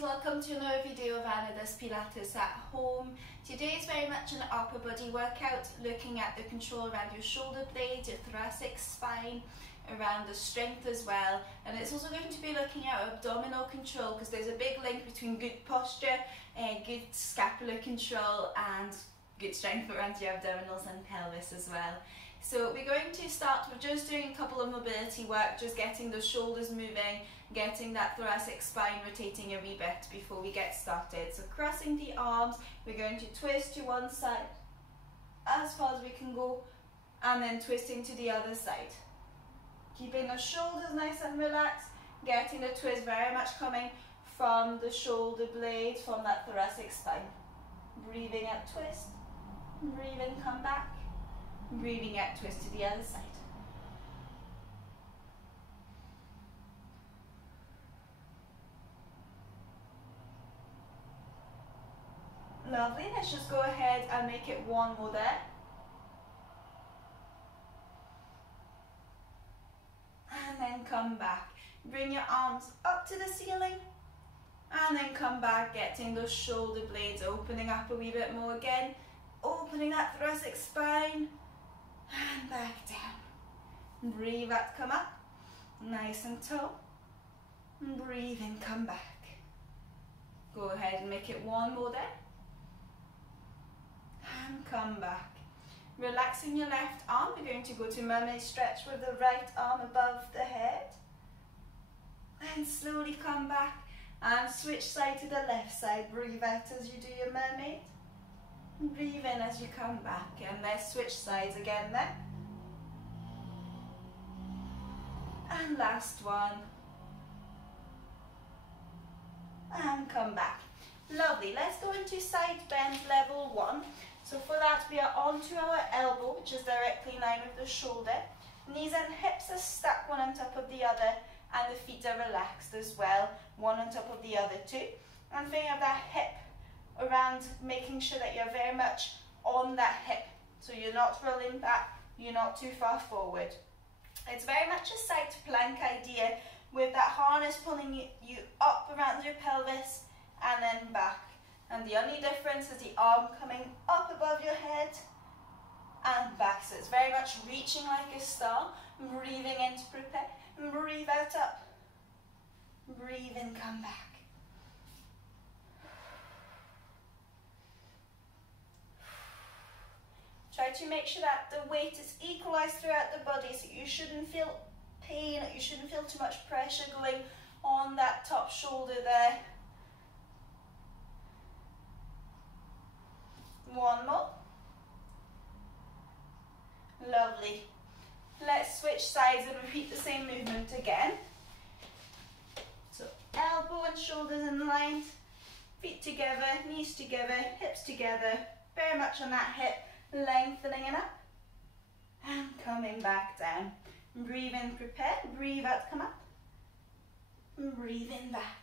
guys, welcome to another video of Anna does Pilates at home. Today is very much an upper body workout, looking at the control around your shoulder blades, your thoracic spine, around the strength as well. And it's also going to be looking at abdominal control, because there's a big link between good posture, good scapular control and good strength around your abdominals and pelvis as well. So we're going to start with just doing a couple of mobility work, just getting the shoulders moving, getting that thoracic spine rotating a wee bit before we get started. So crossing the arms, we're going to twist to one side as far as we can go, and then twisting to the other side. Keeping the shoulders nice and relaxed, getting the twist very much coming from the shoulder blades, from that thoracic spine. Breathing out, twist, breathe in, come back. Breathing out, twist to the other side. Lovely, let's just go ahead and make it one more there. And then come back. Bring your arms up to the ceiling. And then come back, getting those shoulder blades opening up a wee bit more again. Opening that thoracic spine. And back down. Breathe out, come up. Nice and tall. Breathe in, come back. Go ahead and make it one more there. And come back. Relaxing your left arm, we're going to go to mermaid stretch with the right arm above the head. And slowly come back and switch side to the left side. Breathe out as you do your mermaid. Breathe in as you come back, and let's switch sides again then. And last one. And come back. Lovely, let's go into side bend level 1. So for that we are onto our elbow, which is directly in line with the shoulder. Knees and hips are stuck one on top of the other, and the feet are relaxed as well, one on top of the other too. And think of that hip around, making sure that you're very much on that hip, so you're not rolling back, you're not too far forward. It's very much a side plank idea, with that harness pulling you up around your pelvis and then back. And the only difference is the arm coming up above your head and back. So it's very much reaching like a star. Breathing in to prepare. Breathe out up. Breathe in, come back. Try to make sure that the weight is equalized throughout the body, so you shouldn't feel pain, you shouldn't feel too much pressure going on that top shoulder there. One more. Lovely. Let's switch sides and repeat the same movement again. So elbow and shoulders in line, feet together, knees together, hips together, very much on that hip, lengthening it up and coming back down. Breathe in, prepare, breathe out, come up, breathe in, back.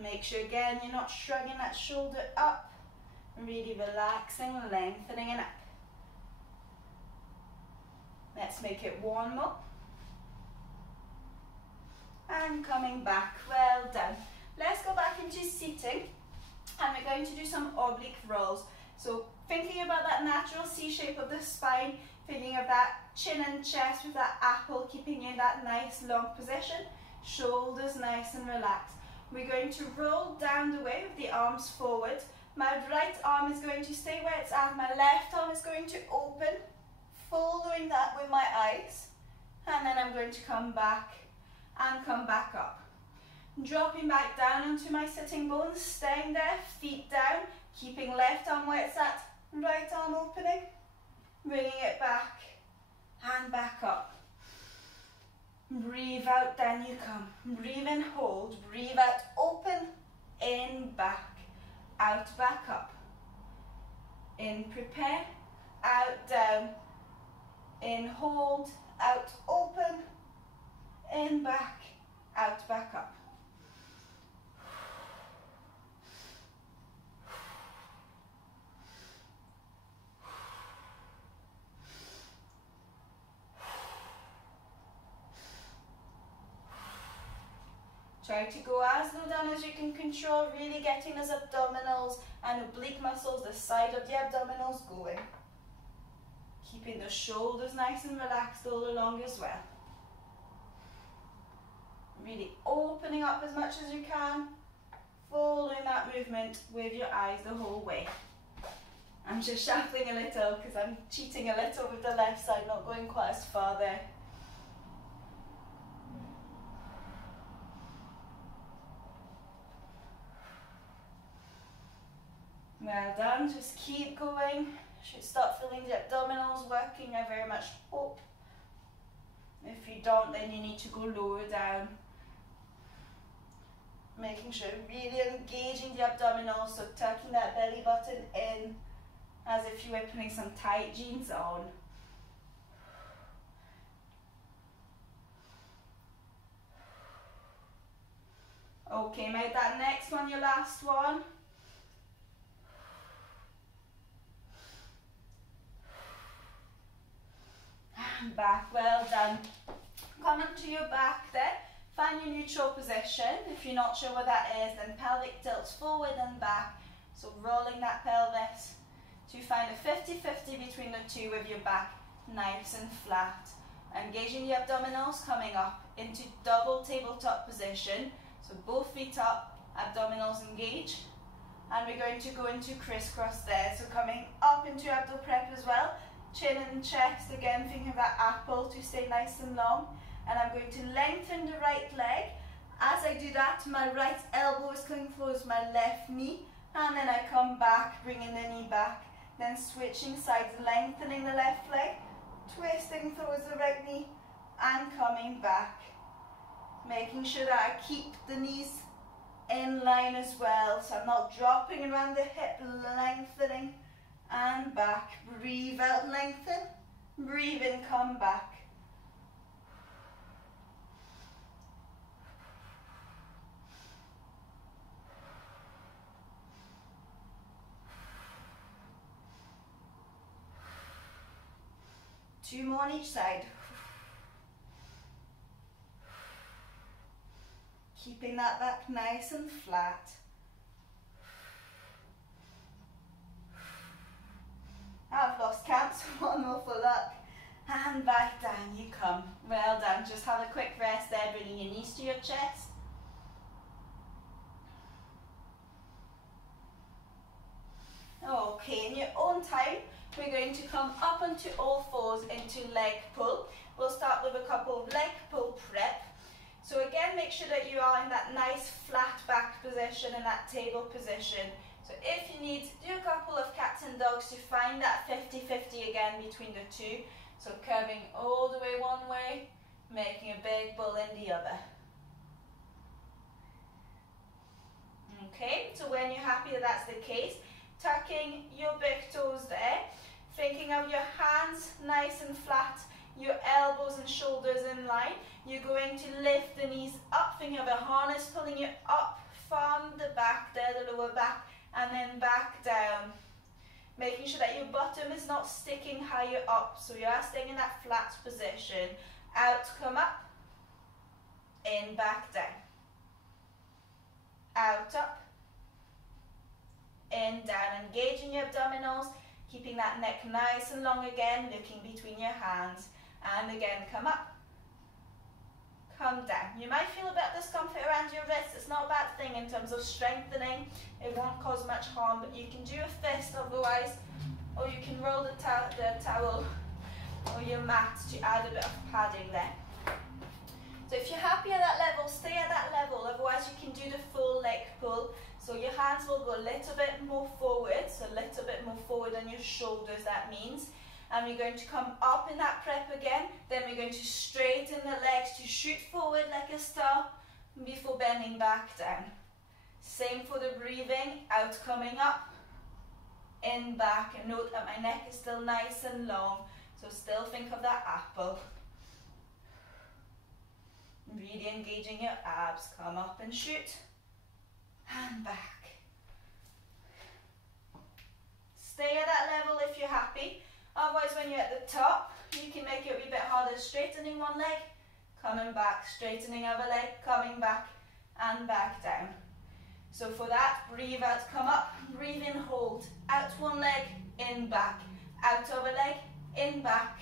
Make sure again you're not shrugging that shoulder up, really relaxing, lengthening it up. Let's make it one more. And coming back, well done. Let's go back into seating, and we're going to do some oblique rolls. So thinking about that natural C shape of the spine, thinking of that chin and chest with that apple, keeping you in that nice long position, shoulders nice and relaxed. We're going to roll down the way with the arms forward. My right arm is going to stay where it's at, my left arm is going to open, following that with my eyes, and then I'm going to come back and come back up. Dropping back down onto my sitting bones, staying there, feet down, keeping left arm where it's at, right arm opening, bringing it back and back up. Breathe out, down you come. Breathe in, hold, breathe out, open, in, back, out, back up. In, prepare, out, down, in, hold, out, open, in, back, out, back up. Try to go as low down as you can control, really getting those abdominals and oblique muscles, the side of the abdominals going. Keeping the shoulders nice and relaxed all along as well. Really opening up as much as you can, following that movement with your eyes the whole way. I'm just shuffling a little because I'm cheating a little with the left side, not going quite as far there. Well done, just keep going. Should start feeling the abdominals working, I very much hope. If you don't, then you need to go lower down. Making sure really engaging the abdominals, so tucking that belly button in as if you were putting some tight jeans on. Okay, make that next one your last one. And back, well done. Come onto your back there. Find your neutral position. If you're not sure what that is, then pelvic tilts forward and back. So rolling that pelvis to find a 50-50 between the two with your back nice and flat. Engaging the abdominals, coming up into double tabletop position. So both feet up, abdominals engage. And we're going to go into crisscross there. So coming up into abdo prep as well. Chin and chest, again thinking of that apple to stay nice and long. And I'm going to lengthen the right leg. As I do that, my right elbow is coming towards my left knee, and then I come back, bringing the knee back, then switching sides, lengthening the left leg, twisting towards the right knee, and coming back. Making sure that I keep the knees in line as well, so I'm not dropping around the hip, lengthening, and back. Breathe out, lengthen, breathe in, come back. Two more on each side. Keeping that back nice and flat. I've lost count, so one more for luck. And back down you come. Well done. Just have a quick rest there, bringing your knees to your chest. Okay, in your own time, we're going to come up onto all fours into leg pull. We'll start with a couple of leg pull prep. So again, make sure that you are in that nice flat back position and that table position. So if you need, do a couple of cats and dogs to find that 50-50 again between the two. So curving all the way one way, making a big pull in the other. Okay, so when you're happy that that's the case, tucking your big toes there, thinking of your hands nice and flat, your elbows and shoulders in line. You're going to lift the knees up, thinking of a harness pulling you up from the back there, the lower back, and then back down. Making sure that your bottom is not sticking higher up, so you are staying in that flat position. Out, come up, in, back, down. Out, up, in, down. Engaging your abdominals, keeping that neck nice and long again, looking between your hands. And again, come up, come down. You might feel a bit of discomfort around your wrists. It's not a bad thing in terms of strengthening. It won't cause much harm, but you can do a fist otherwise, or you can roll the towel or your mat to add a bit of padding there. So if you're happy at that level, stay at that level. Otherwise, you can do the full leg pull. So your hands will go a little bit more forward, so a little bit more forward on your shoulders, that means. And we're going to come up in that prep again. Then we're going to straighten the legs to shoot forward like a star before bending back down. Same for the breathing, out, coming up, in, back. And note that my neck is still nice and long, so still think of that apple. Really engaging your abs. Come up and shoot, and back. Stay at that level if you're happy. Otherwise, when you're at the top, you can make it a wee bit harder. Straightening one leg, coming back, straightening other leg, coming back, and back down. So for that, breathe out, come up, breathe in, hold. Out one leg, in, back. Out of a leg, in, back.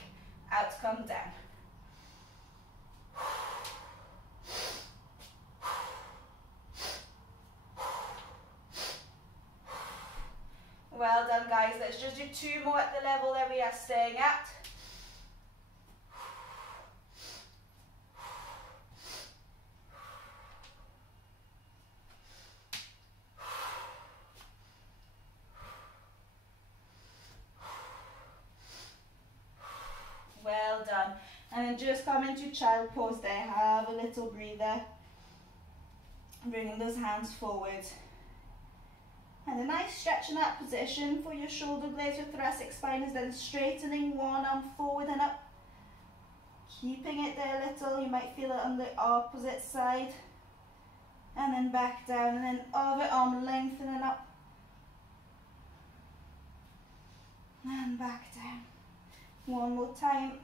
Out, come down. Well done, guys. Let's just do 2 more at the level that we are staying at. Well done. And then just come into child pose there. Have a little breather. Bringing those hands forward. And a nice stretch in that position for your shoulder blades. Your thoracic spine is then straightening one arm forward and up. Keeping it there a little. You might feel it on the opposite side. And then back down. And then other arm lengthening up. And back down. One more time.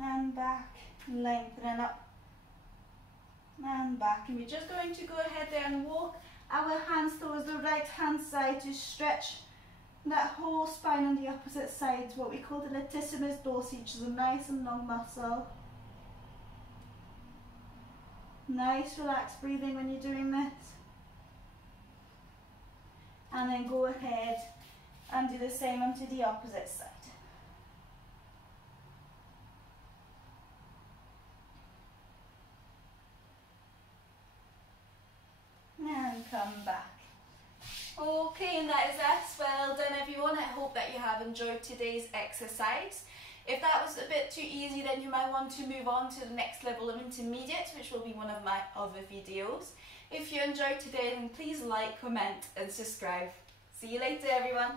And back. Lengthening up. And back, and we're just going to go ahead there and walk our hands towards the right hand side to stretch that whole spine on the opposite side, what we call the latissimus dorsi, which is a nice and long muscle. Nice relaxed breathing when you're doing this. And then go ahead and do the same onto the opposite side. And come back. Okay, and that is us. Well done, everyone. I hope that you have enjoyed today's exercise. If that was a bit too easy, then you might want to move on to the next level of intermediate, which will be one of my other videos. If you enjoyed today, then please like, comment and subscribe. See you later, everyone.